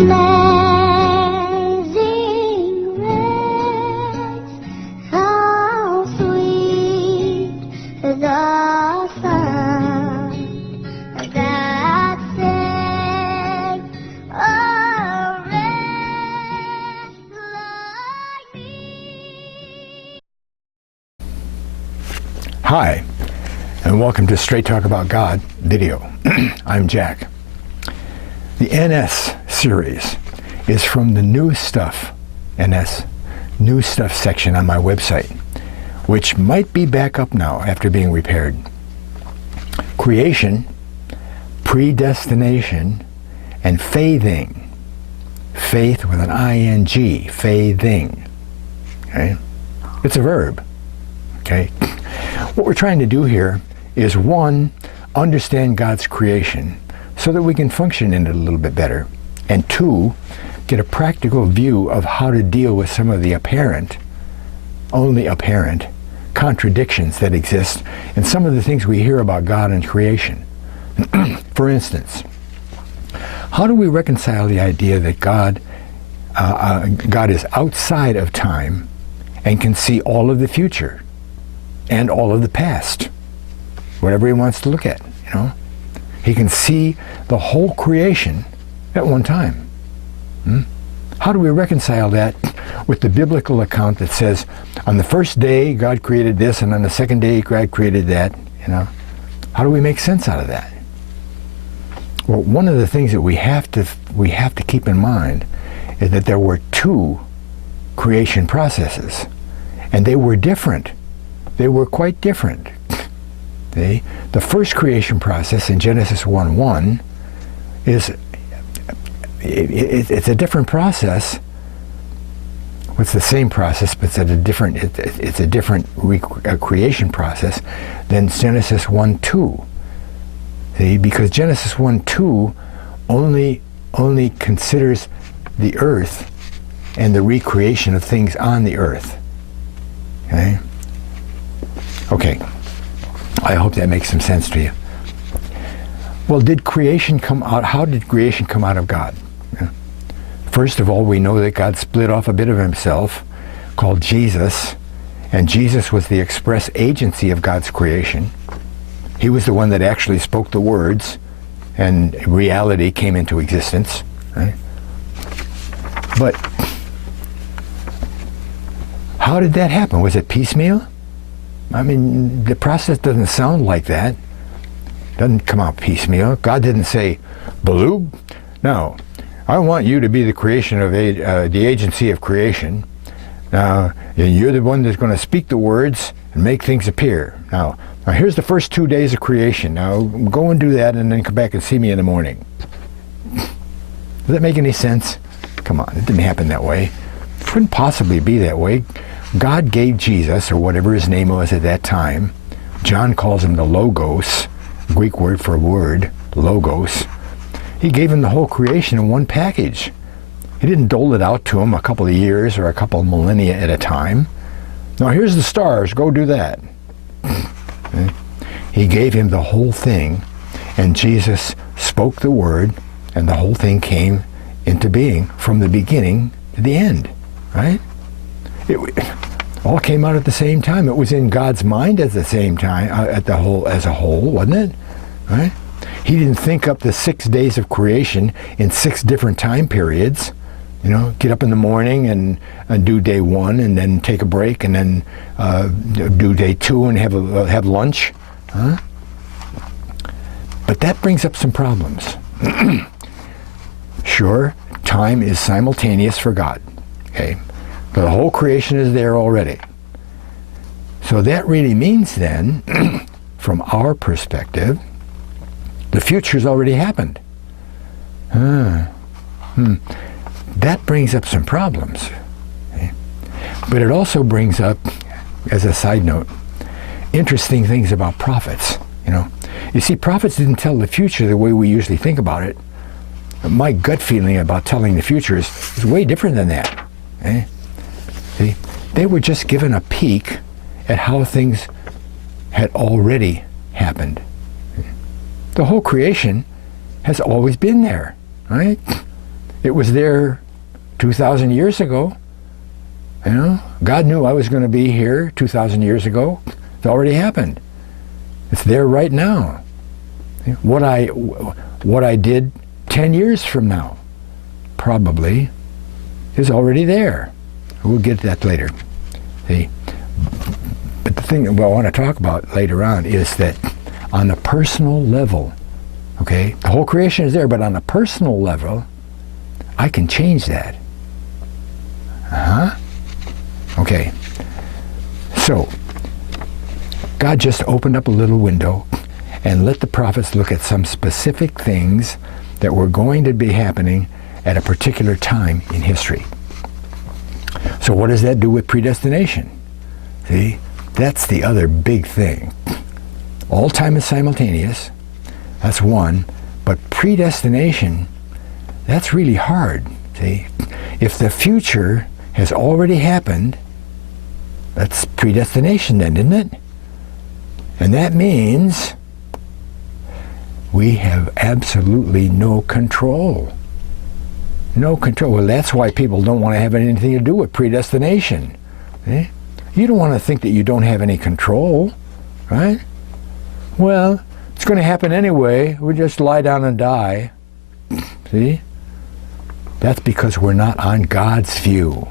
Amazing grace, how sweet the sound that saved a wretch like me. Hi, and welcome to Straight Talk About God video. I'm Jack. The NS series is from the new stuff, NS, new stuff section on my website, which might be back up now after being repaired. Creation, predestination, and faithing. Faith with an I-N-G, faithing. Okay? It's a verb. Okay? What we're trying to do here is, one, understand God's creation so that we can function in it a little bit better, and two, get a practical view of how to deal with some of the only apparent contradictions that exist in some of the things we hear about God and creation. For instance, how do we reconcile the idea that God is outside of time and can see all of the future and all of the past, whatever he wants to look at, you know? He can see the whole creation at one time. How do we reconcile that with the biblical account that says, on the first day God created this, and on the second day God created that, you know? How do we make sense out of that? Well, one of the things that we have to keep in mind is that there were two creation processes, and they were different. They were quite different. The first creation process in Genesis 1:1 is it's a different process. It's the same process, but it's a different creation process than Genesis 1:2. See, because Genesis 1:2 only considers the earth and the recreation of things on the earth. Okay. Okay. I hope that makes some sense to you. Well, did creation come out? How did creation come out of God? First of all, we know that God split off a bit of himself, called Jesus, and Jesus was the express agency of God's creation. He was the one that actually spoke the words, and reality came into existence. Right? But how did that happen? Was it piecemeal? I mean, the process doesn't sound like that. Doesn't come out piecemeal. God didn't say, Baloo, now, I want you to be the creation of the agency of creation. Now, you're the one that's going to speak the words and make things appear. Now, here's the first 2 days of creation. Now, go and do that and then come back and see me in the morning. Does that make any sense? Come on, it didn't happen that way. It couldn't possibly be that way. God gave Jesus, or whatever his name was at that time, John calls him the Logos, Greek word for word, Logos. He gave him the whole creation in one package. He didn't dole it out to him a couple of years or a couple of millennia at a time. Now here's the stars, go do that. He gave him the whole thing, and Jesus spoke the word, and the whole thing came into being from the beginning to the end, right? It all came out at the same time. It was in God's mind at the same time, as a whole, wasn't it? Right? He didn't think up the 6 days of creation in 6 different time periods. You know, get up in the morning and do day 1, and then take a break, and then do day 2 and have lunch. Huh? But that brings up some problems. Sure, time is simultaneous for God. Okay. The whole creation is there already. So that really means then, from our perspective, the future's already happened. That brings up some problems. Okay? But it also brings up, as a side note, interesting things about prophets. You know, you see, prophets didn't tell the future the way we usually think about it. My gut feeling about telling the future is way different than that. Okay? See, they were just given a peek at how things had already happened. The whole creation has always been there, right? It was there 2,000 years ago. You know, God knew I was going to be here 2,000 years ago. It's already happened. It's there right now. What I did 10 years from now, probably, is already there. We'll get to that later. See? But the thing that I want to talk about later on is that on a personal level, okay, the whole creation is there, but on a personal level, I can change that. Okay. So, God just opened up a little window and let the prophets look at some specific things that were going to be happening at a particular time in history. So what does that do with predestination? See, that's the other big thing. All time is simultaneous. That's one. But predestination, that's really hard. See, if the future has already happened, that's predestination then, isn't it? And that means we have absolutely no control. No control. Well, that's why people don't want to have anything to do with predestination. See? You don't want to think that you don't have any control, right? Well, it's going to happen anyway. We'll just lie down and die. See? That's because we're not on God's view.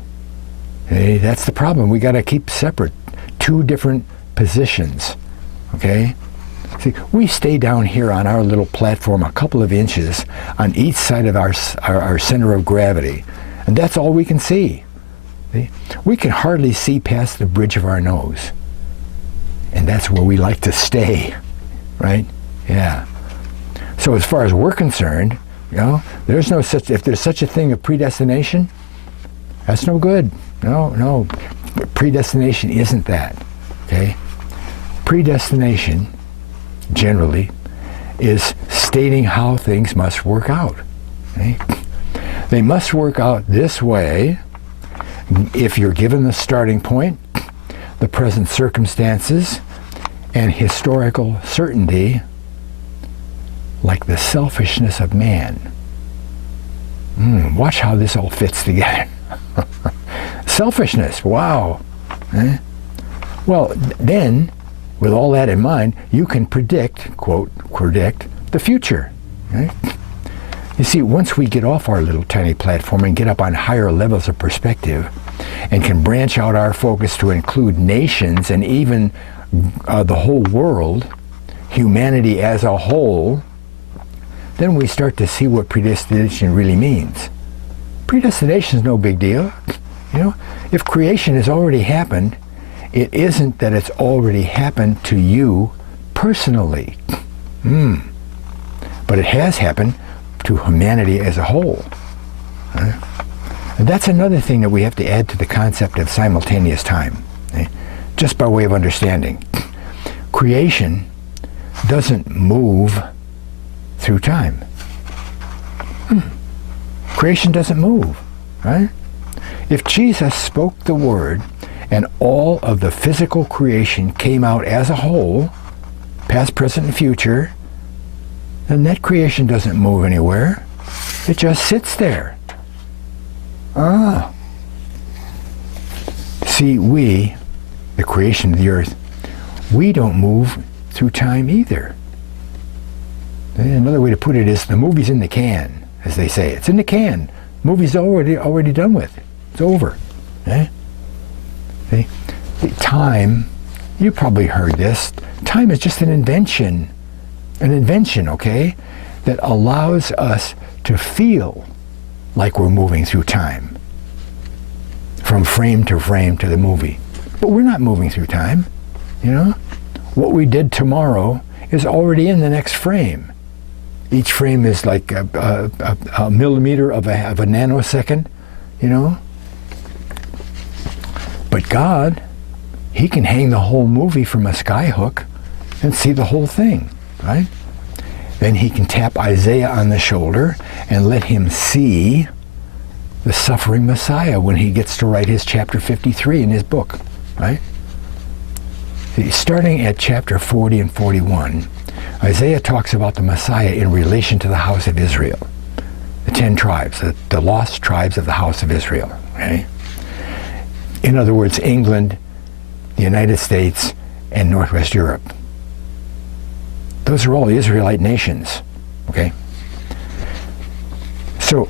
See? That's the problem. We got to keep separate. Two different positions. Okay? See, we stay down here on our little platform a couple of inches on each side of our center of gravity. And that's all we can see. See? We can hardly see past the bridge of our nose. And that's where we like to stay. Right? Yeah. So as far as we're concerned, you know, there's no such, if there's such a thing of predestination, that's no good. No. Predestination isn't that. Okay? Predestination, generally, is stating how things must work out. Okay? They must work out this way if you're given the starting point, the present circumstances, and historical certainty, like the selfishness of man. Watch how this all fits together. Selfishness, wow. Well, then, with all that in mind, you can predict, quote, predict the future. Right? You see, once we get off our little tiny platform and get up on higher levels of perspective and can branch out our focus to include nations and even the whole world, humanity as a whole, then we start to see what predestination really means. Predestination is no big deal. You know, if creation has already happened, it isn't that it's already happened to you personally. But it has happened to humanity as a whole. And that's another thing that we have to add to the concept of simultaneous time. Just by way of understanding. Creation doesn't move through time. Creation doesn't move, right? If Jesus spoke the word and all of the physical creation came out as a whole, past, present, and future, then that creation doesn't move anywhere. It just sits there. See, we, the creation of the earth, we don't move through time either. Another way to put it is the movie's in the can, as they say. It's in the can. Movie's already done with. It's over. See? Time, you probably heard this, time is just an invention, okay, that allows us to feel like we're moving through time, from frame to the movie. But we're not moving through time, you know? What we did tomorrow is already in the next frame. Each frame is like a millimeter of a nanosecond, you know? But God, He can hang the whole movie from a skyhook and see the whole thing, right? Then He can tap Isaiah on the shoulder and let him see the suffering Messiah when he gets to write his chapter 53 in his book, right? Starting at chapter 40 and 41, Isaiah talks about the Messiah in relation to the house of Israel. The 10 tribes, the lost tribes of the house of Israel. Okay? In other words, England, the United States, and Northwest Europe. Those are all Israelite nations. Okay? So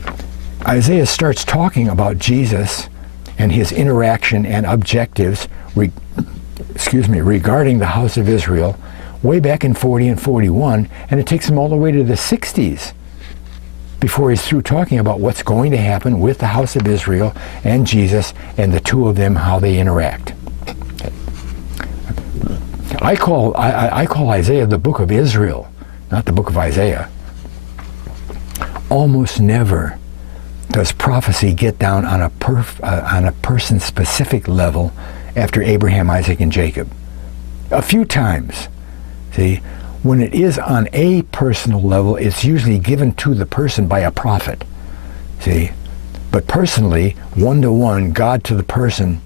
Isaiah starts talking about Jesus and his interaction and objectives regarding the house of Israel way back in 40 and 41, and it takes him all the way to the 60s before he's through talking about what's going to happen with the house of Israel and Jesus and the two of them, how they interact. I call Isaiah the book of Israel, not the book of Isaiah. Almost never does prophecy get down on a person-specific level after Abraham, Isaac, and Jacob. A few times, see, when it is on a personal level, it's usually given to the person by a prophet. See, but personally, one-to-one, God to the person,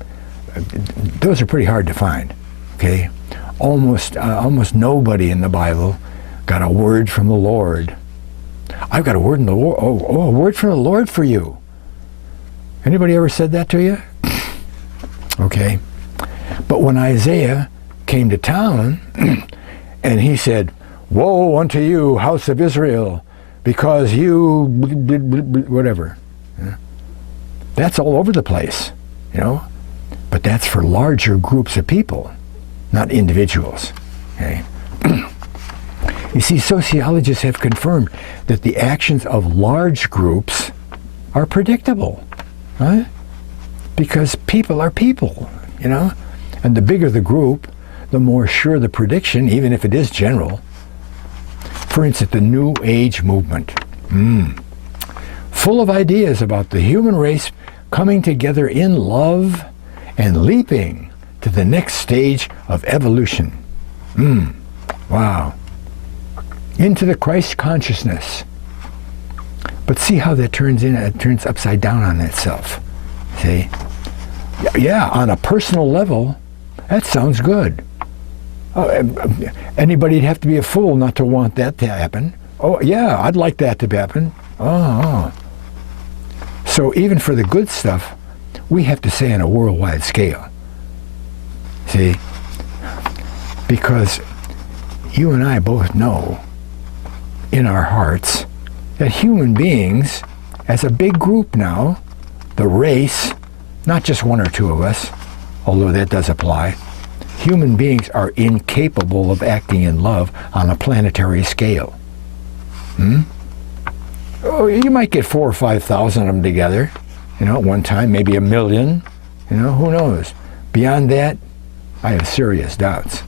those are pretty hard to find. Okay, almost nobody in the Bible got a word from the Lord. I've got a word in the Lord. Oh, a word from the Lord for you. Anybody ever said that to you? Okay. But when Isaiah came to town and he said, "Woe unto you, house of Israel, because you did whatever." That's all over the place, you know. But that's for larger groups of people, not individuals. Okay. You see, sociologists have confirmed that the actions of large groups are predictable, right? Because people are people, you know? And the bigger the group, the more sure the prediction, even if it is general. For instance, the New Age movement, full of ideas about the human race coming together in love and leaping to the next stage of evolution. Wow. Into the Christ consciousness. But see how that turns upside down on itself. See? Yeah, on a personal level, that sounds good. Anybody'd have to be a fool not to want that to happen. Oh, yeah, I'd like that to happen. Oh. So even for the good stuff, we have to say on a worldwide scale. See? Because you and I both know in our hearts that human beings, as a big group now, the race, not just one or two of us, although that does apply, human beings are incapable of acting in love on a planetary scale. Oh, you might get 4,000 or 5,000 of them together, you know, at one time, maybe 1 million, you know, who knows? Beyond that, I have serious doubts.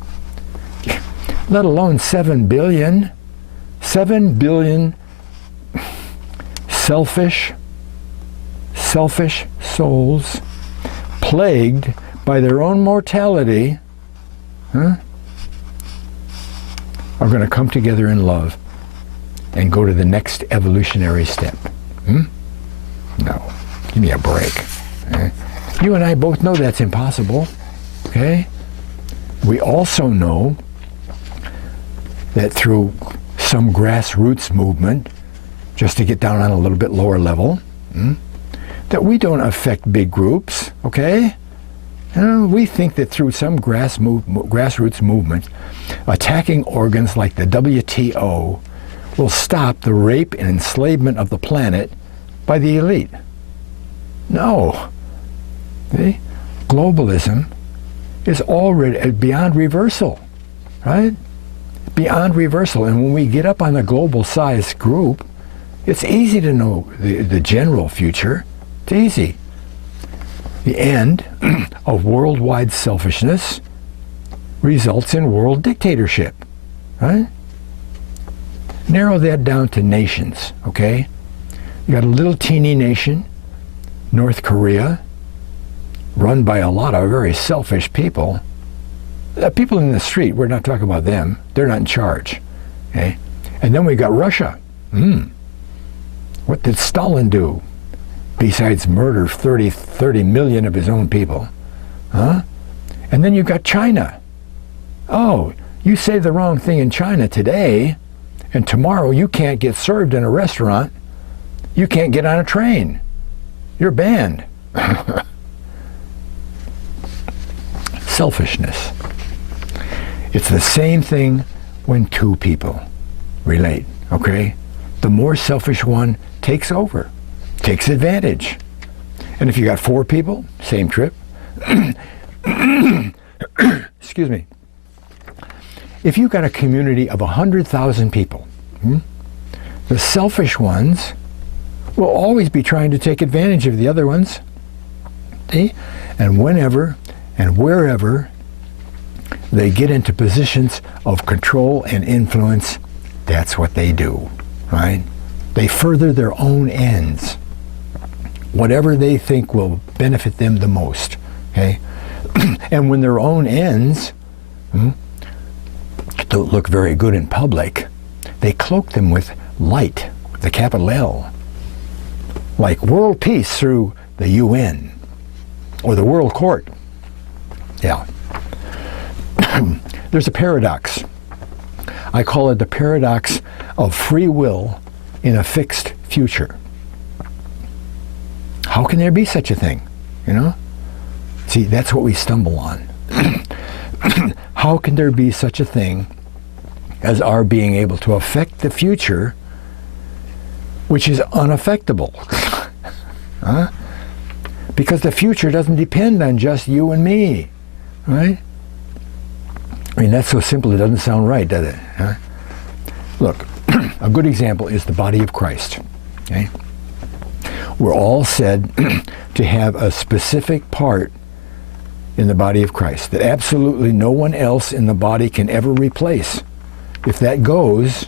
Let alone 7 billion. 7 billion selfish souls plagued by their own mortality are going to come together in love and go to the next evolutionary step. No. Give me a break. You and I both know that's impossible. Okay? We also know that through some grassroots movement, just to get down on a little bit lower level, that we don't affect big groups, okay? You know, we think that through some grassroots movement, attacking organs like the WTO will stop the rape and enslavement of the planet by the elite. No. See? Globalism is already beyond reversal, right? Beyond reversal. And when we get up on a global size group, it's easy to know the general future. It's easy. The end of worldwide selfishness results in world dictatorship, right? Narrow that down to nations, okay? You got a little teeny nation, North Korea, run by a lot of very selfish people. People in the street, we're not talking about them. They're not in charge, okay? And then we got Russia. What did Stalin do besides murder 30 million of his own people? Huh? And then you've got China. Oh, you say the wrong thing in China today, and tomorrow you can't get served in a restaurant You can't get on a train. You're banned. Selfishness. It's the same thing when two people relate, okay? The more selfish one takes over, takes advantage. And if you got 4 people, same trip. Excuse me. If you've got a community of 100,000 people, the selfish ones will always be trying to take advantage of the other ones. See? And whenever and wherever they get into positions of control and influence, that's what they do, right? They further their own ends, whatever they think will benefit them the most, okay? And when their own ends don't look very good in public, they cloak them with light, the capital L, like world peace through the UN or the World Court. Yeah. There's a paradox. I call it the paradox of free will in a fixed future. How can there be such a thing? You know? See, that's what we stumble on. How can there be such a thing as our being able to affect the future, which is unaffectable? Huh? Because the future doesn't depend on just you and me, right? I mean, that's so simple it doesn't sound right, does it? Huh? Look, a good example is the body of Christ. Okay? We're all said to have a specific part in the body of Christ that absolutely no one else in the body can ever replace. If that goes,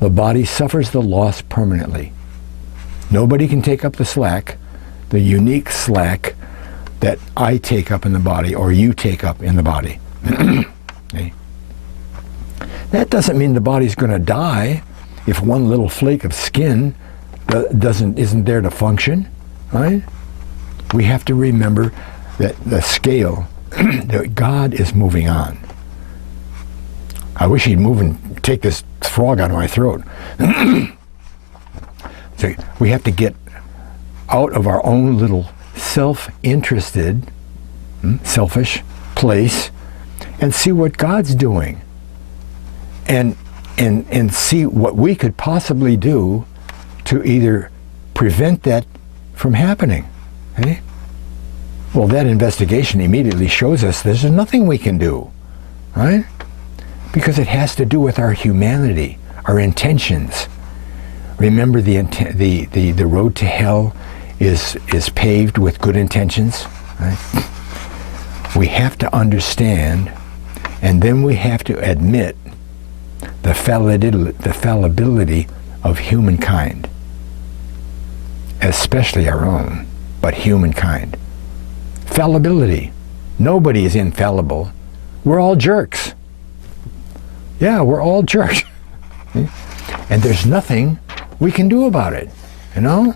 the body suffers the loss permanently. Nobody can take up the slack, the unique slack that I take up in the body or you take up in the body. Okay? That doesn't mean the body's going to die if one little flake of skin isn't there to function, right? We have to remember that the scale, that God is moving on. I wish he'd move and take this frog out of my throat. So we have to get out of our own little self-interested, selfish place and see what God's doing. And see what we could possibly do to either prevent that from happening. Okay? Well, that investigation immediately shows us there's nothing we can do, right? Because it has to do with our humanity, our intentions. Remember, the road to hell is paved with good intentions, right? We have to understand, and then we have to admit the fallibility of humankind, especially our own, but humankind. Fallibility. Nobody is infallible. We're all jerks. Yeah, we're all jerks. And there's nothing we can do about it, you know?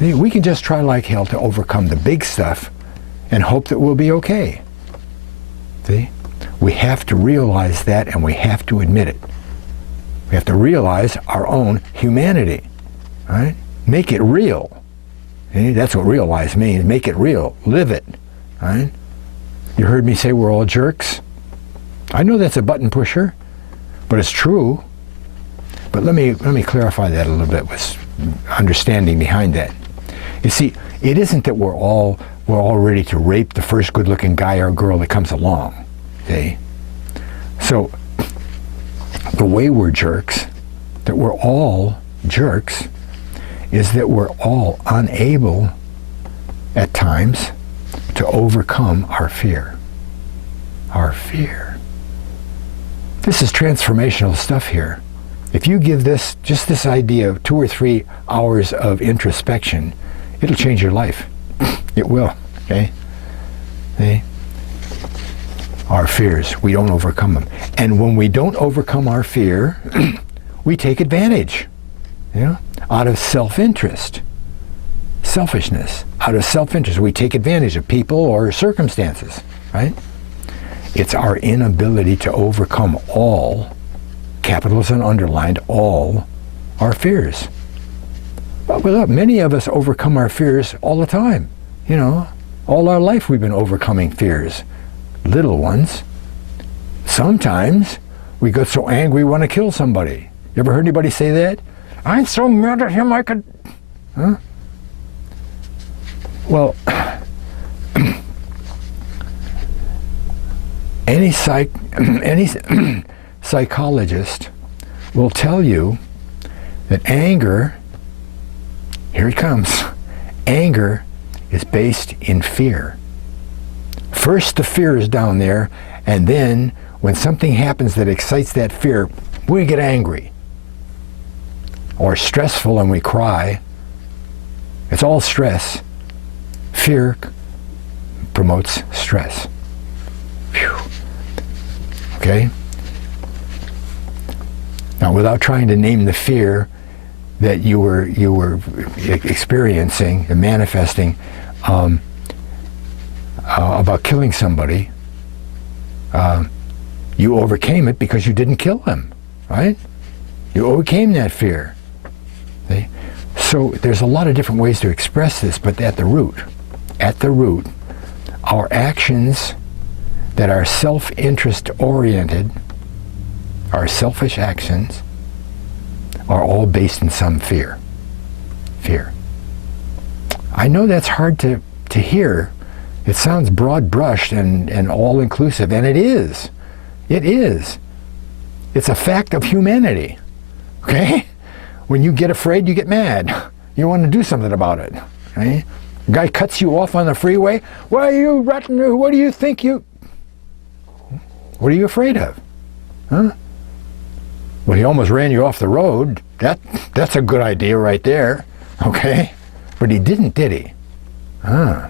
We can just try like hell to overcome the big stuff and hope that we'll be okay. See? We have to realize that, and we have to admit it. We have to realize our own humanity, right? Make it real. See? That's what realize means. Make it real. Live it, right? You heard me say we're all jerks? I know that's a button pusher, but it's true. But let me clarify that a little bit with understanding behind that. You see, it isn't that we're all ready to rape the first good-looking guy or girl that comes along. Okay? So the way we're jerks, that we're all jerks, is that we're all unable at times to overcome our fear. Our fear. This is transformational stuff here. If you give just this idea of 2 or 3 hours of introspection, it'll change your life. It will, okay? See? Our fears, we don't overcome them. And when we don't overcome our fear, we take advantage, you know, out of self-interest. Selfishness. Out of self-interest, we take advantage of people or circumstances, right? It's our inability to overcome all, capitals and underlined, all our fears. Well, look, many of us overcome our fears all the time. You know, all our life we've been overcoming fears, little ones. Sometimes we get so angry we want to kill somebody. You ever heard anybody say that? I'm so mad at him I could... Huh? Well, any psychologist will tell you that anger, here it comes, anger is based in fear. First the fear is down there, and then when something happens that excites that fear, we get angry. Or stressful and we cry. It's all stress. Fear promotes stress. Phew. Okay? Now, without trying to name the fear that you were experiencing and manifesting about killing somebody, you overcame it because you didn't kill them, right? You overcame that fear. See? So there's a lot of different ways to express this, but at the root, our actions that are self-interest oriented, our selfish actions, are all based in some fear. Fear. I know that's hard to hear. It sounds broad-brushed and all-inclusive, and it is. It is. It's a fact of humanity. Okay? When you get afraid, you get mad. You want to do something about it. Okay? A guy cuts you off on the freeway. Why are you rotten? What do you think you... What are you afraid of? Huh? Well, he almost ran you off the road. That's a good idea right there. Okay? But he didn't, did he? Huh.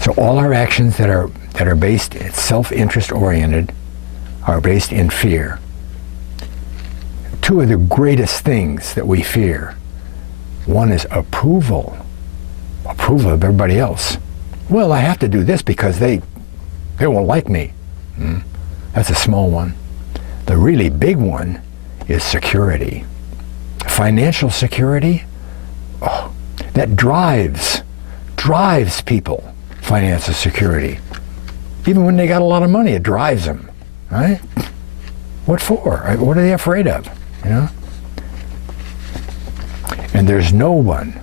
So all our actions that are based, self-interest oriented, are based in fear. Two of the greatest things that we fear. One is approval. Approval of everybody else. Well, I have to do this because they won't like me. That's a small one. The really big one is security. Financial security, that drives people. Financial security. Even when they got a lot of money, it drives them, right? What for? What are they afraid of? You know? And there's no one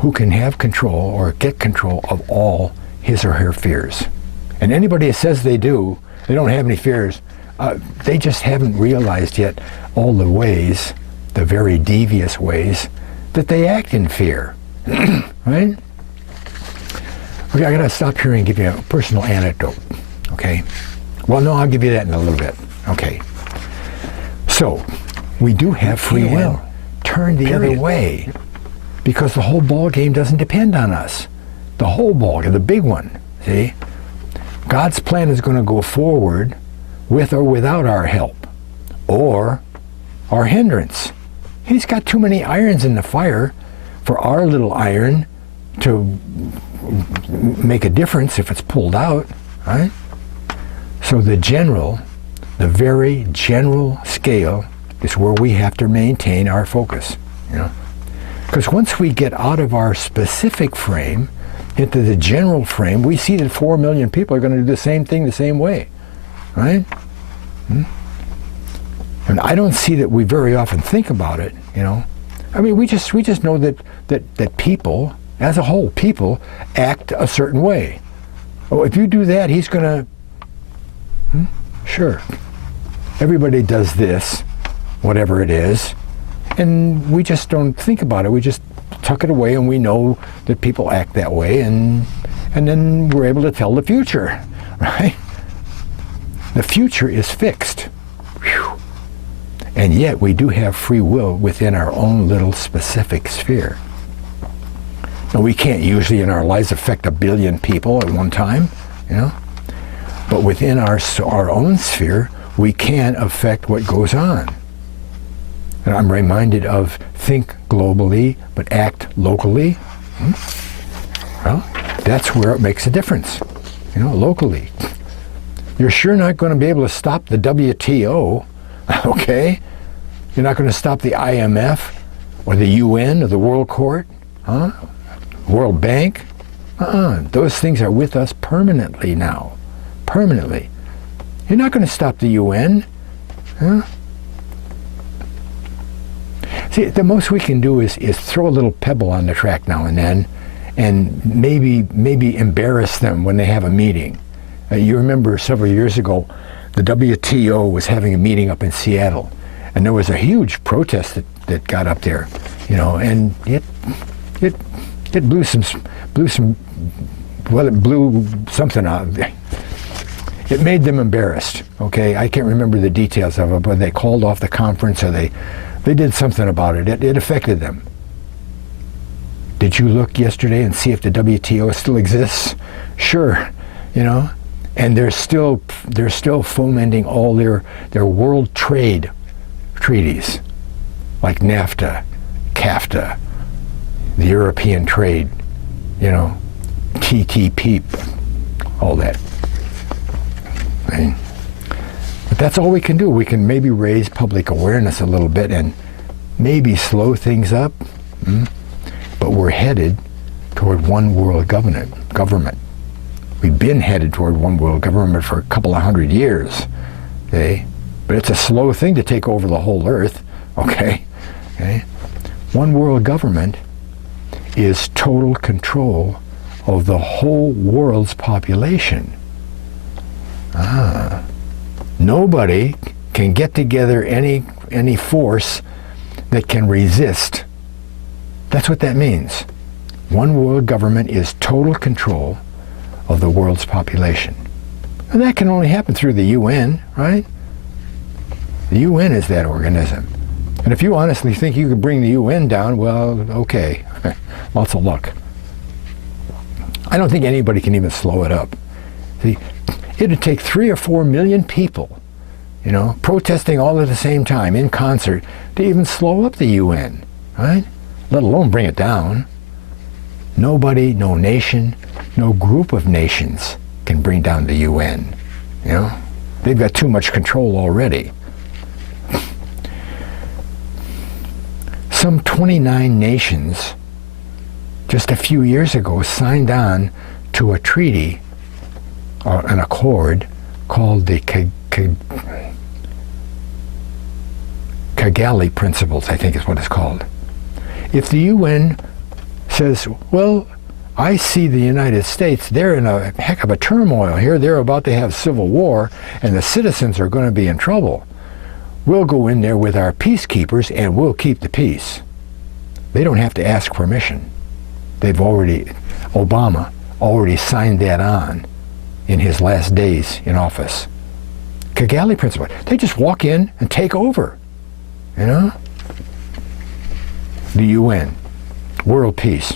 who can have control or get control of all his or her fears. And anybody that says they do, they don't have any fears, they just haven't realized yet all the ways, the very devious ways, that they act in fear, right? Okay, I gotta stop here and give you a personal anecdote, okay? Well, no, I'll give you that in a little bit, okay? So, we do have free will. Turn the other way, because the whole ball game doesn't depend on us. The whole ball game, the big one, see? God's plan is going to go forward with or without our help, or our hindrance. He's got too many irons in the fire for our little iron to make a difference if it's pulled out, right? So the very general scale is where we have to maintain our focus, you know? Because once we get out of our specific frame into the general frame, we see that 4 million people are going to do the same thing the same way, right? And I don't see that we very often think about it, you know? I mean, we just know that people, as a whole, people act a certain way. Oh, if you do that, he's going to... Sure. Everybody does this, whatever it is, and we just don't think about it. We just tuck it away, and we know that people act that way, and then we're able to tell the future, right? The future is fixed. Whew. And yet we do have free will within our own little specific sphere. Now, we can't usually in our lives affect 1 billion people at one time, you know? But within our own sphere, we can affect what goes on. And I'm reminded of think globally, but act locally. Well, that's where it makes a difference, you know, locally. You're sure not going to be able to stop the WTO, okay? You're not going to stop the IMF or the UN or the World Court, huh? World Bank. Those things are with us permanently now. Permanently. You're not going to stop the UN, huh? See, the most we can do is throw a little pebble on the track now and then, and maybe embarrass them when they have a meeting. You remember several years ago, the WTO was having a meeting up in Seattle, and there was a huge protest that got up there, you know, and it blew something out. It made them embarrassed. Okay, I can't remember the details of it, but they called off the conference, or they did something about it. It affected them. Did you look yesterday and see if the WTO still exists? Sure, you know, and they're still fomenting all their world trade treaties, like NAFTA, CAFTA, the European trade, you know, TTP, all that. But that's all we can do. We can maybe raise public awareness a little bit and maybe slow things up. But we're headed toward one world government. We've been headed toward one world government for a couple of 100 years. Okay? But it's a slow thing to take over the whole earth. Okay? One world government is total control of the whole world's population. Nobody can get together any force that can resist. That's what that means. One world government is total control of the world's population. And that can only happen through the UN, right? The UN is that organism. And if you honestly think you could bring the UN down, well, okay, lots of luck. I don't think anybody can even slow it up. See, it'd take 3 or 4 million people, you know, protesting all at the same time in concert to even slow up the UN, right? Let alone bring it down. Nobody, no nation, no group of nations can bring down the UN, you know? They've got too much control already. Some 29 nations just a few years ago signed on to a treaty, or an accord, called the Kigali Principles, I think is what it's called. If the UN says, well, I see the United States, they're in a heck of a turmoil here, they're about to have civil war, and the citizens are going to be in trouble. We'll go in there with our peacekeepers and we'll keep the peace. They don't have to ask permission. Obama already signed that on in his last days in office. Kigali Principle. They just walk in and take over, you know? The UN, world peace.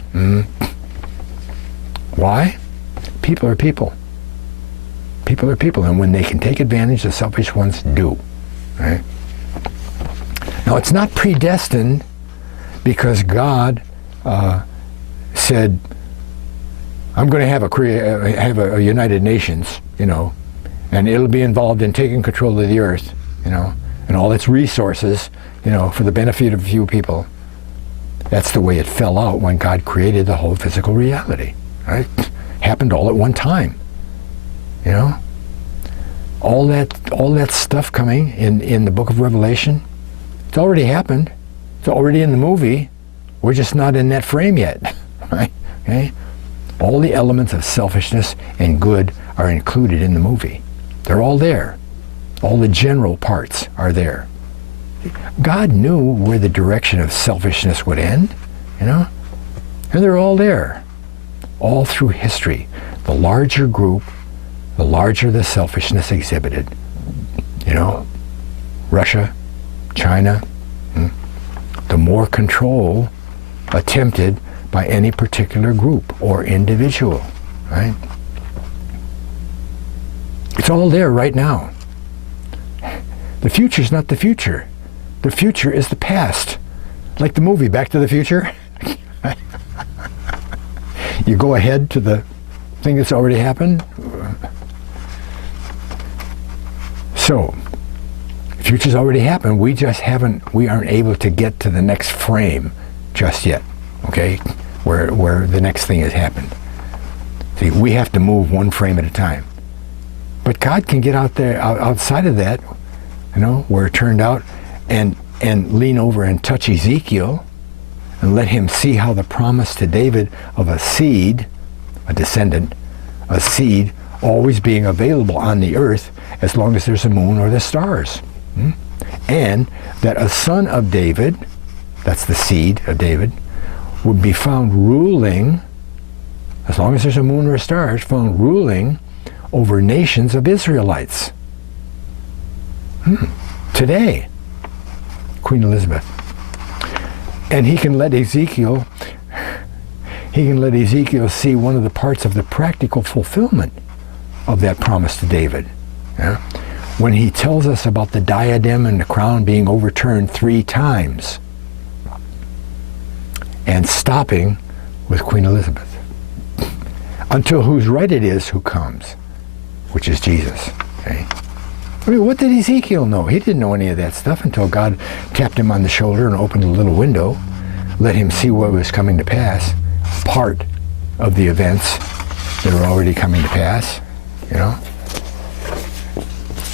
Why? People are people. People are people, and when they can take advantage, the selfish ones do. Right? Now, it's not predestined because God said, I'm going to have a United Nations, you know, and it'll be involved in taking control of the earth, you know, and all its resources, you know, for the benefit of a few people. That's the way it fell out when God created the whole physical reality, right? Happened all at one time, you know? All that stuff coming in the book of Revelation, it's already happened. It's already in the movie. We're just not in that frame yet, right? Okay? All the elements of selfishness and good are included in the movie. They're all there. All the general parts are there. God knew where the direction of selfishness would end, you know? And they're all there, all through history. The larger group, the larger the selfishness exhibited. You know, Russia, China, the more control attempted by any particular group or individual, right? It's all there right now. The future's not the future. The future is the past. Like the movie Back to the Future. You go ahead to the thing that's already happened. So, future's already happened. We aren't able to get to the next frame just yet, okay? Where the next thing has happened. See, we have to move one frame at a time. But God can get out there, outside of that, where it turned out, and lean over and touch Ezekiel, and let him see how the promise to David of a seed, a descendant, a seed, always being available on the earth as long as there's a moon or the stars. And that a son of David, that's the seed of David, would be found ruling, as long as there's a moon or stars, found ruling over nations of Israelites. Today, Queen Elizabeth. And he can let Ezekiel see one of the parts of the practical fulfillment of that promise to David. Yeah? When he tells us about the diadem and the crown being overturned 3 times and stopping with Queen Elizabeth, until whose right it is who comes, which is Jesus. Okay? I mean, what did Ezekiel know? He didn't know any of that stuff until God tapped him on the shoulder and opened a little window, let him see what was coming to pass, part of the events that are already coming to pass.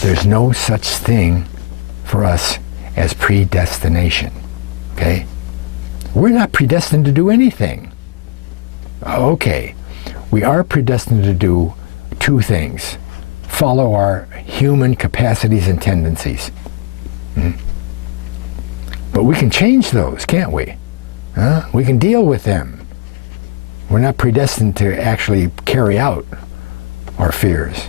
There's no such thing for us as predestination. Okay? We're not predestined to do anything. Okay. We are predestined to do 2 things. Follow our human capacities and tendencies. But we can change those, can't we? We can deal with them. We're not predestined to actually carry out our fears.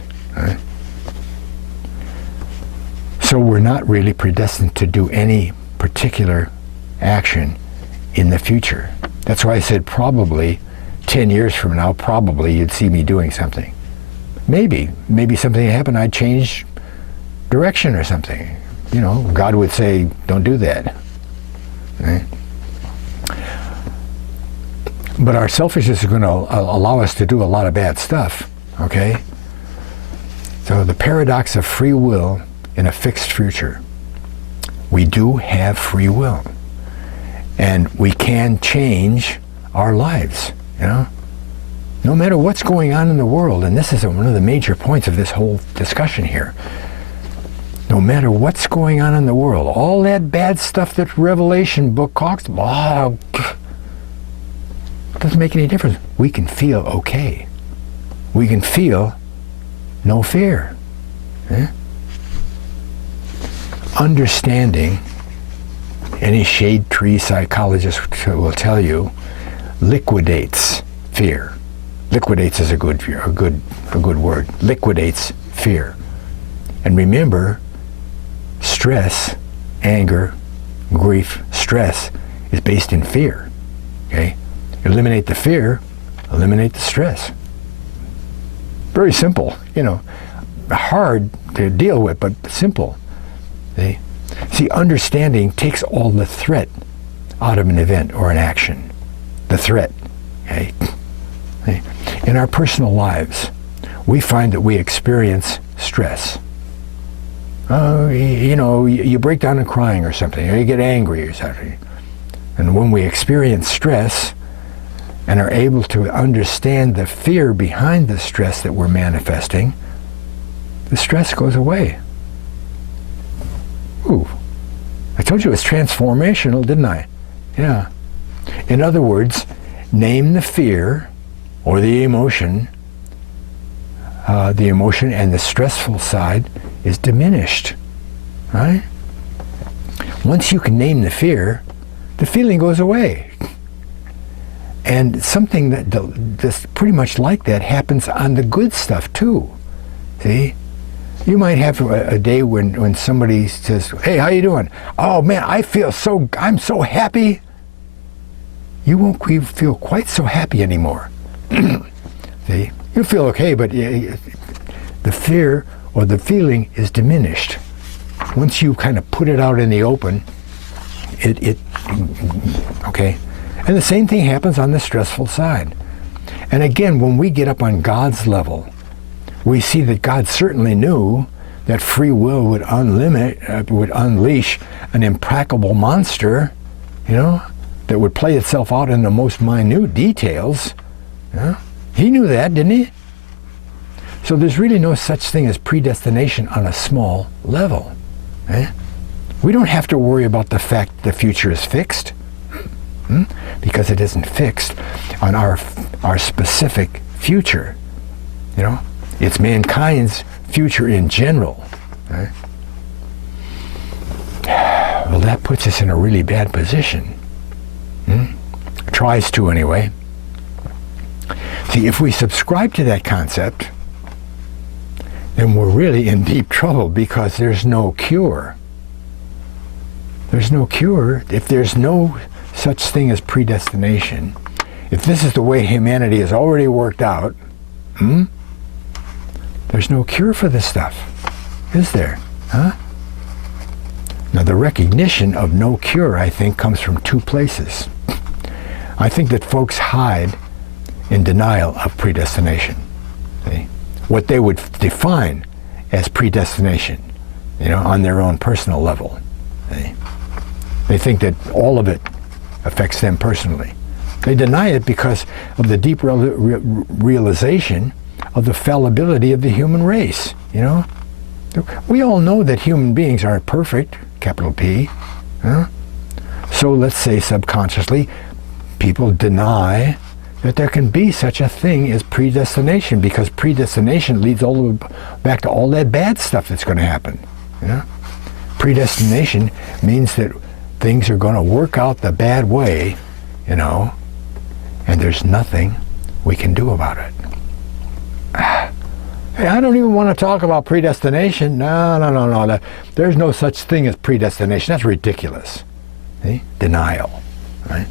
So we're not really predestined to do any particular action in the future. That's why I said probably 10 years from now, probably you'd see me doing something. Maybe something happened, I'd change direction or something. God would say, don't do that. Right? But our selfishness is going to allow us to do a lot of bad stuff, okay? So the paradox of free will in a fixed future. We do have free will. And we can change our lives, No matter what's going on in the world, and this is one of the major points of this whole discussion here. No matter what's going on in the world, all that bad stuff that Revelation book talks about, doesn't make any difference. We can feel okay. We can feel no fear. Understanding, any shade tree psychologist will tell you, liquidates fear. Liquidates is a good word. Liquidates fear. And remember, stress, anger, grief, stress is based in fear. Okay? Eliminate the fear, eliminate the stress. Very simple, hard to deal with, but simple. See, understanding takes all the threat out of an event or an action. The threat. Okay? In our personal lives, we find that we experience stress. You break down and crying or something, or you get angry or something. And when we experience stress and are able to understand the fear behind the stress that we're manifesting, the stress goes away. Ooh, I told you it's transformational, didn't I? Yeah. In other words, name the fear or the emotion and the stressful side is diminished, right? Once you can name the fear, the feeling goes away. And something that's pretty much like that happens on the good stuff too. See? You might have a day when somebody says, hey, how you doing? Oh man, I'm so happy. You won't feel quite so happy anymore. See? You feel okay, but the fear or the feeling is diminished. Once you kind of put it out in the open, okay? And the same thing happens on the stressful side. And again, when we get up on God's level, we see that God certainly knew that free will would unleash an implacable monster, that would play itself out in the most minute details. He knew that, didn't he? So there's really no such thing as predestination on a small level. We don't have to worry about the fact the future is fixed, because it isn't fixed on our specific future. It's mankind's future in general. Well, that puts us in a really bad position. Tries to, anyway. See, if we subscribe to that concept, then we're really in deep trouble, because there's no cure. There's no cure. If there's no such thing as predestination, if this is the way humanity has already worked out, there's no cure for this stuff, is there? Now, the recognition of no cure, I think, comes from two places. I think that folks hide in denial of predestination. See? What they would define as predestination, on their own personal level. See? They think that all of it affects them personally. They deny it because of the deep realization of the fallibility of the human race. We all know that human beings aren't perfect, capital P. So let's say subconsciously, people deny that there can be such a thing as predestination, because predestination leads all the way back to all that bad stuff that's going to happen. Predestination means that things are going to work out the bad way, and there's nothing we can do about it. Hey, I don't even want to talk about predestination. No. There's no such thing as predestination. That's ridiculous. See? Denial. Right?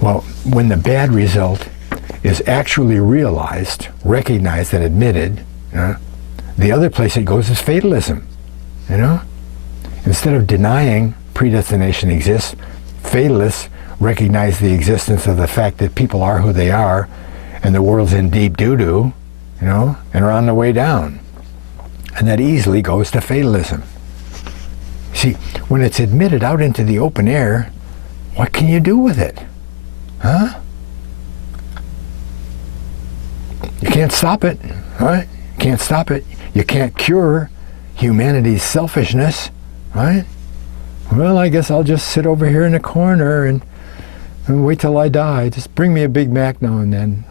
Well, when the bad result is actually realized, recognized, and admitted, the other place it goes is fatalism. Instead of denying predestination exists, fatalists recognize the existence of the fact that people are who they are, and the world's in deep doo-doo, and are on the way down. And that easily goes to fatalism. See, when it's admitted out into the open air, what can you do with it? You can't stop it, right? You can't stop it. You can't cure humanity's selfishness, right? Well, I guess I'll just sit over here in a corner and wait till I die. Just bring me a Big Mac now and then.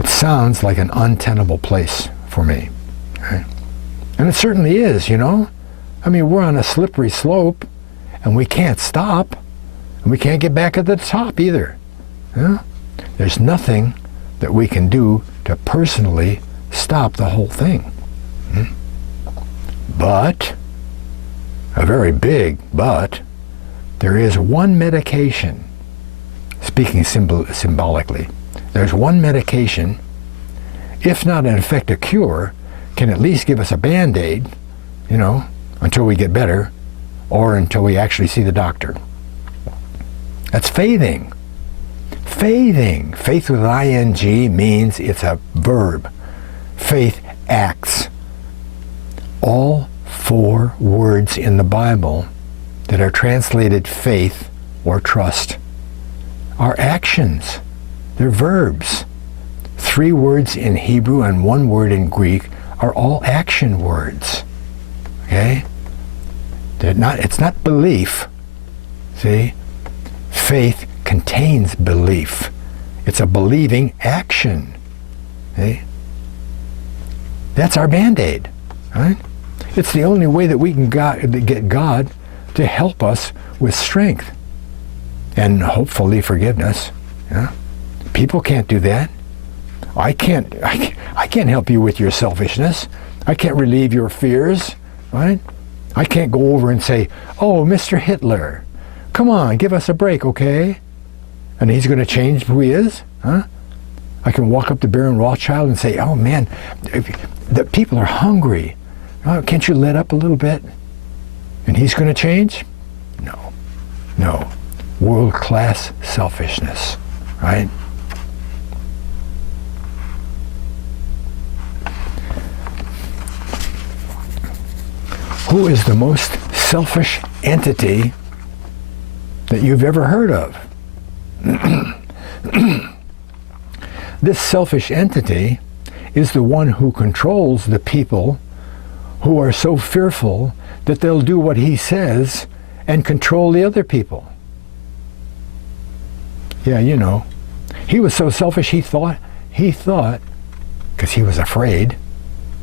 It sounds like an untenable place for me. Right? And it certainly is, I mean, we're on a slippery slope, and we can't stop, and we can't get back at the top either. There's nothing that we can do to personally stop the whole thing. But, a very big but, there is one medication, speaking symbolically, there's one medication, if not in effect a cure, can at least give us a Band-Aid, until we get better, or until we actually see the doctor. That's faithing. Faithing. Faith with an ing means it's a verb. Faith acts. All 4 words in the Bible that are translated faith or trust are actions. They're verbs. 3 words in Hebrew and 1 word in Greek are all action words. Okay? It's not belief. See? Faith contains belief. It's a believing action. See? That's our Band-Aid. Right? It's the only way that we can get God to help us with strength and hopefully forgiveness. People can't do that. I can't help you with your selfishness. I can't relieve your fears, right? I can't go over and say, "Oh, Mr. Hitler, come on, give us a break, okay?" And he's going to change who he is, huh? I can walk up to Baron Rothschild and say, "Oh man, the people are hungry. Oh, can't you let up a little bit?" And he's going to change? No. World-class selfishness, right? who is the most selfish entity that you've ever heard of. This selfish entity is the one who controls the people who are so fearful that they'll do what he says and control the other people. Yeah, you know. He was so selfish he thought, because he was afraid,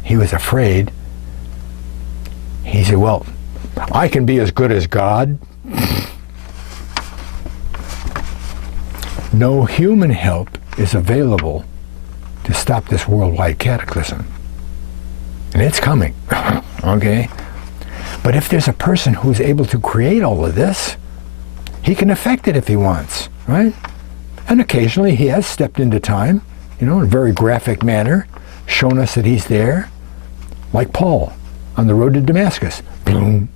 he said, well, I can be as good as God. No human help is available to stop this worldwide cataclysm. And it's coming, okay? But if there's a person who's able to create all of this, he can affect it if he wants, right? And occasionally he has stepped into time, in a very graphic manner, shown us that he's there, like Paul on the road to Damascus. Boom.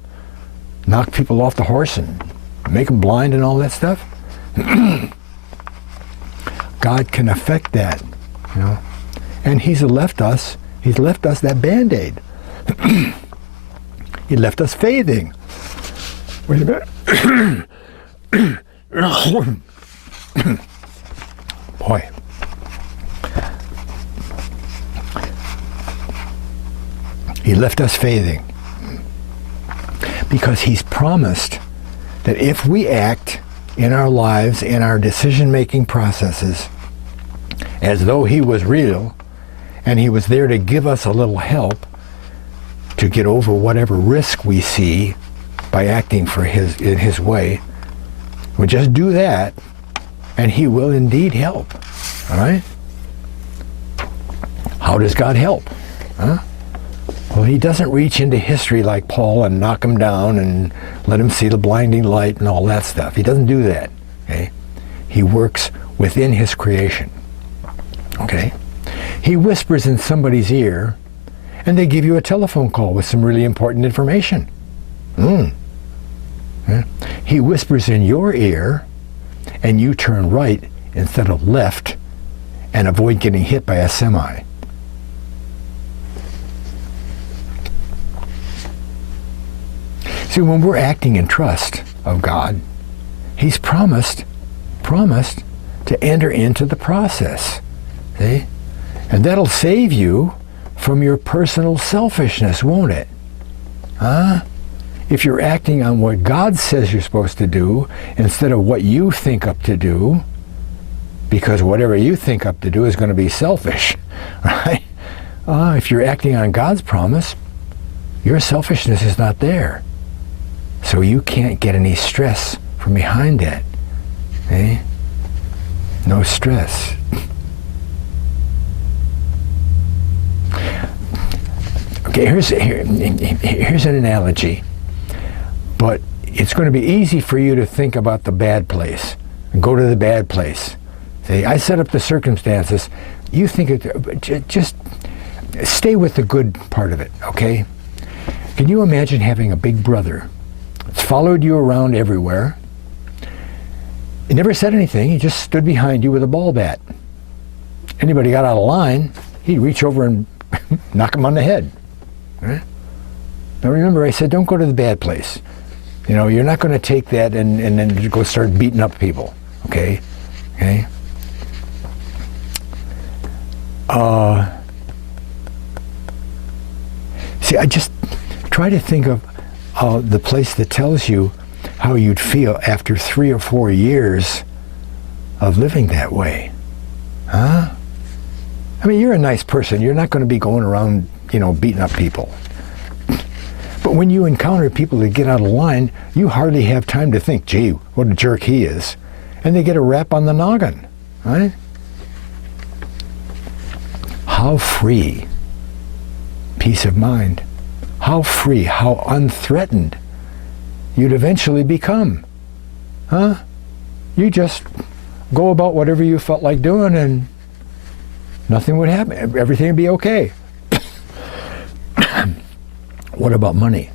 Knock people off the horse and make them blind and all that stuff. God can affect that, And he's left us that Band-Aid. He left us faithing. Wait a minute. Boy. He left us faithing because he's promised that if we act in our lives, in our decision-making processes, as though he was real, and he was there to give us a little help to get over whatever risk we see by acting in his way, we just do that, and he will indeed help. All right? How does God help? Huh? Well, he doesn't reach into history like Paul and knock him down and let him see the blinding light and all that stuff. He doesn't do that. Okay? He works within his creation. Okay? He whispers in somebody's ear, and they give you a telephone call with some really important information. Yeah? He whispers in your ear, and you turn right instead of left and avoid getting hit by a semi. See, when we're acting in trust of God, he's promised to enter into the process. See? And that'll save you from your personal selfishness, won't it? Huh? If you're acting on what God says you're supposed to do instead of what you think up to do, because whatever you think up to do is going to be selfish, right? If you're acting on God's promise, your selfishness is not there. So you can't get any stress from behind that. Eh? No stress. Okay, here's an analogy. But it's going to be easy for you to think about the bad place and go to the bad place. See, I set up the circumstances. You think just stay with the good part of it, okay? Can you imagine having a big brother that's followed you around everywhere? He never said anything. He just stood behind you with a ball bat. Anybody got out of line, he'd reach over and knock him on the head. Right? Now remember, I said, don't go to the bad place. You're not going to take that and then go start beating up people. Okay? Okay? See, I just try to think of the place that tells you how you'd feel after 3 or 4 years of living that way. Huh? I mean, you're a nice person. You're not going to be going around, beating up people. But when you encounter people that get out of line, you hardly have time to think, gee, what a jerk he is. And they get a rap on the noggin, right? How free, peace of mind, how free, how unthreatened you'd eventually become. Huh? You just go about whatever you felt like doing and nothing would happen. Everything would be okay. What about money?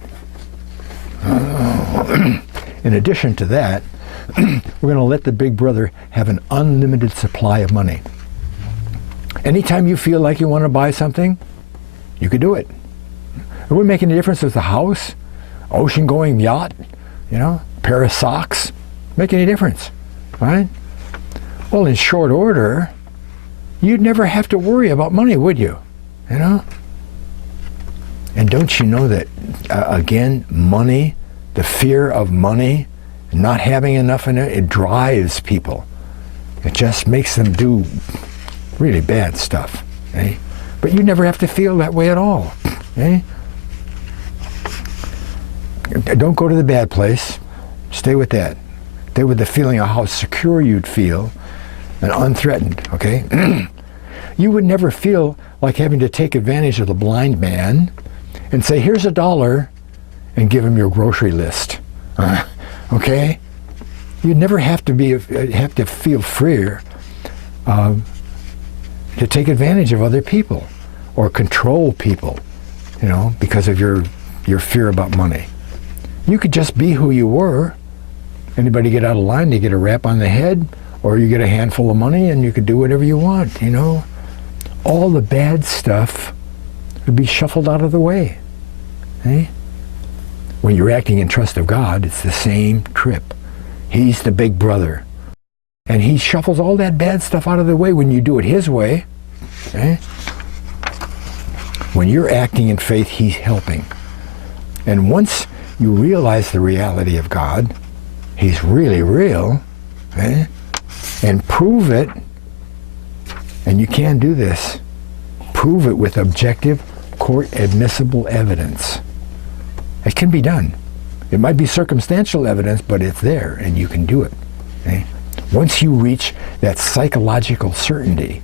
In addition to that, we're going to let the big brother have an unlimited supply of money. Anytime you feel like you want to buy something, you could do it. It wouldn't make any difference if the house ocean-going yacht, pair of socks, make any difference, right? Well, in short order, you'd never have to worry about money, would you? And don't you know that, again, money, the fear of money, not having enough in it, it drives people. It just makes them do really bad stuff. Eh? But you never have to feel that way at all. Eh? Don't go to the bad place. Stay with that. Stay with the feeling of how secure you'd feel and unthreatened, okay? You would never feel like having to take advantage of the blind man and say, here's $1, and give him your grocery list. Okay? You'd never have to feel freer to take advantage of other people or control people, because of your fear about money. You could just be who you were. Anybody get out of line, they get a rap on the head, or you get a handful of money and you could do whatever you want, All the bad stuff would be shuffled out of the way. Eh? When you're acting in trust of God, it's the same trip. He's the big brother. And he shuffles all that bad stuff out of the way when you do it his way. Eh? When you're acting in faith, he's helping. And once you realize the reality of God, he's really real, and prove it, and you can do this, prove it with objective, court-admissible evidence. It can be done. It might be circumstantial evidence, but it's there, and you can do it. Once you reach that psychological certainty,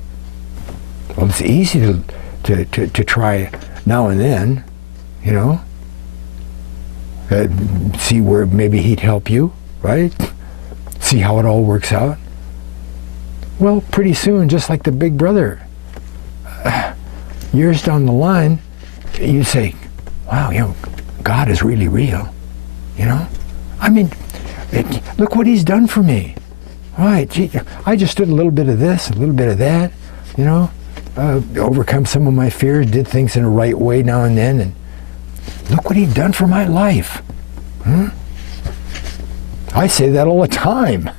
well, it's easy to try now and then, see where maybe he'd help you, right? See how it all works out. Well, pretty soon, just like the big brother, years down the line, you say, wow, God is really real, I mean, look what he's done for me. Right, gee, I just did a little bit of this, a little bit of that, overcome some of my fears, did things in the right way now and then, and look what he's done for my life. I say that all the time,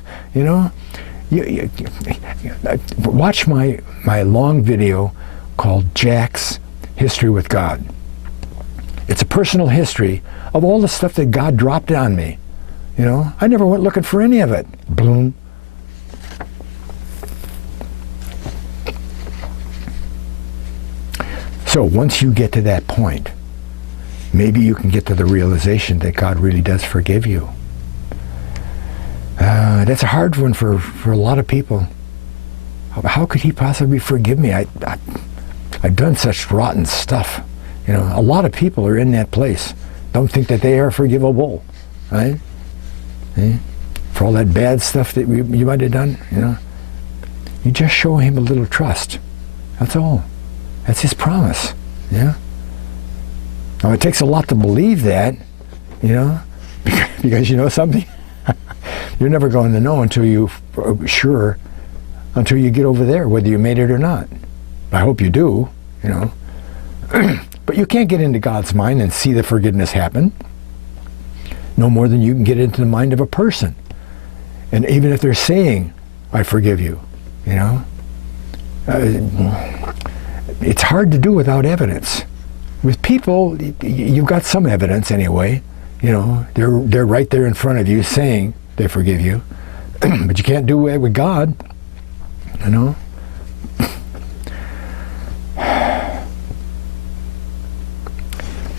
Watch my long video called JAX History with God. It's a personal history of all the stuff that God dropped on me. I never went looking for any of it. Boom. So once you get to that point, maybe you can get to the realization that God really does forgive you. That's a hard one for a lot of people. How could he possibly forgive me? I've done such rotten stuff. A lot of people are in that place. Don't think that they are forgivable, right? For all that bad stuff that you might have done, you just show him a little trust. That's all. That's his promise. Now it takes a lot to believe that, because something. You're never going to know until you get over there, whether you made it or not. I hope you do, But you can't get into God's mind and see the forgiveness happen, no more than you can get into the mind of a person. And even if they're saying, I forgive you, it's hard to do without evidence. With people, you've got some evidence anyway. They're right there in front of you saying they forgive you. But you can't do it with God,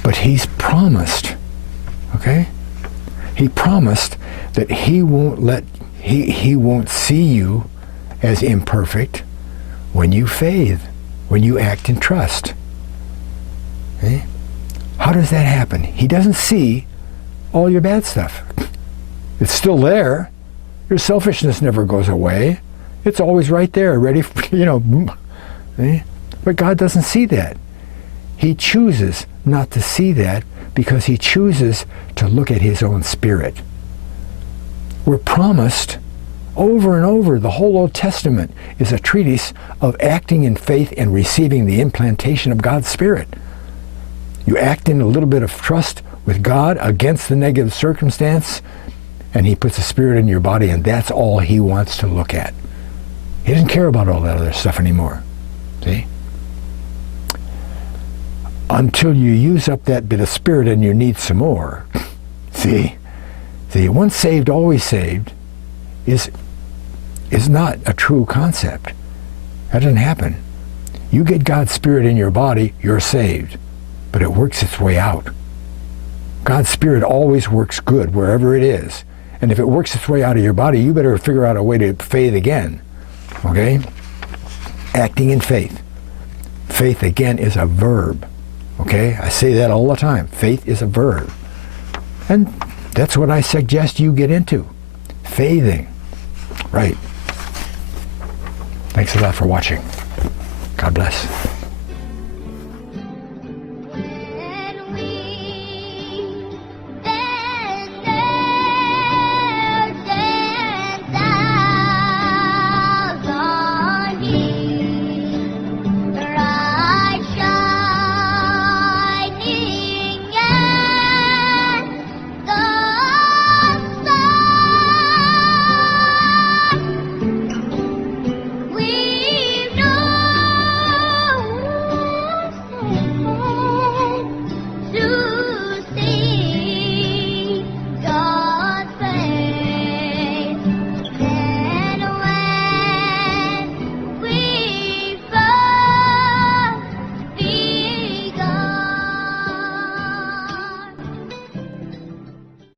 But he's promised, okay? He promised that he won't see you as imperfect when you faith, when you act in trust. Okay? How does that happen? He doesn't see all your bad stuff. It's still there. Your selfishness never goes away. It's always right there, ready for, But God doesn't see that. He chooses not to see that because he chooses to look at his own spirit. We're promised over and over, the whole Old Testament is a treatise of acting in faith and receiving the implantation of God's Spirit. You act in a little bit of trust with God against the negative circumstance, and he puts a spirit in your body, and that's all he wants to look at. He doesn't care about all that other stuff anymore. See? Until you use up that bit of spirit and you need some more. See, once saved, always saved is not a true concept. That doesn't happen. You get God's spirit in your body, you're saved. But it works its way out. God's spirit always works good wherever it is. And if it works its way out of your body, you better figure out a way to faith again. Okay? Acting in faith. Faith, again, is a verb. Okay? I say that all the time. Faith is a verb. And that's what I suggest you get into. Faithing. Right. Thanks a lot for watching. God bless.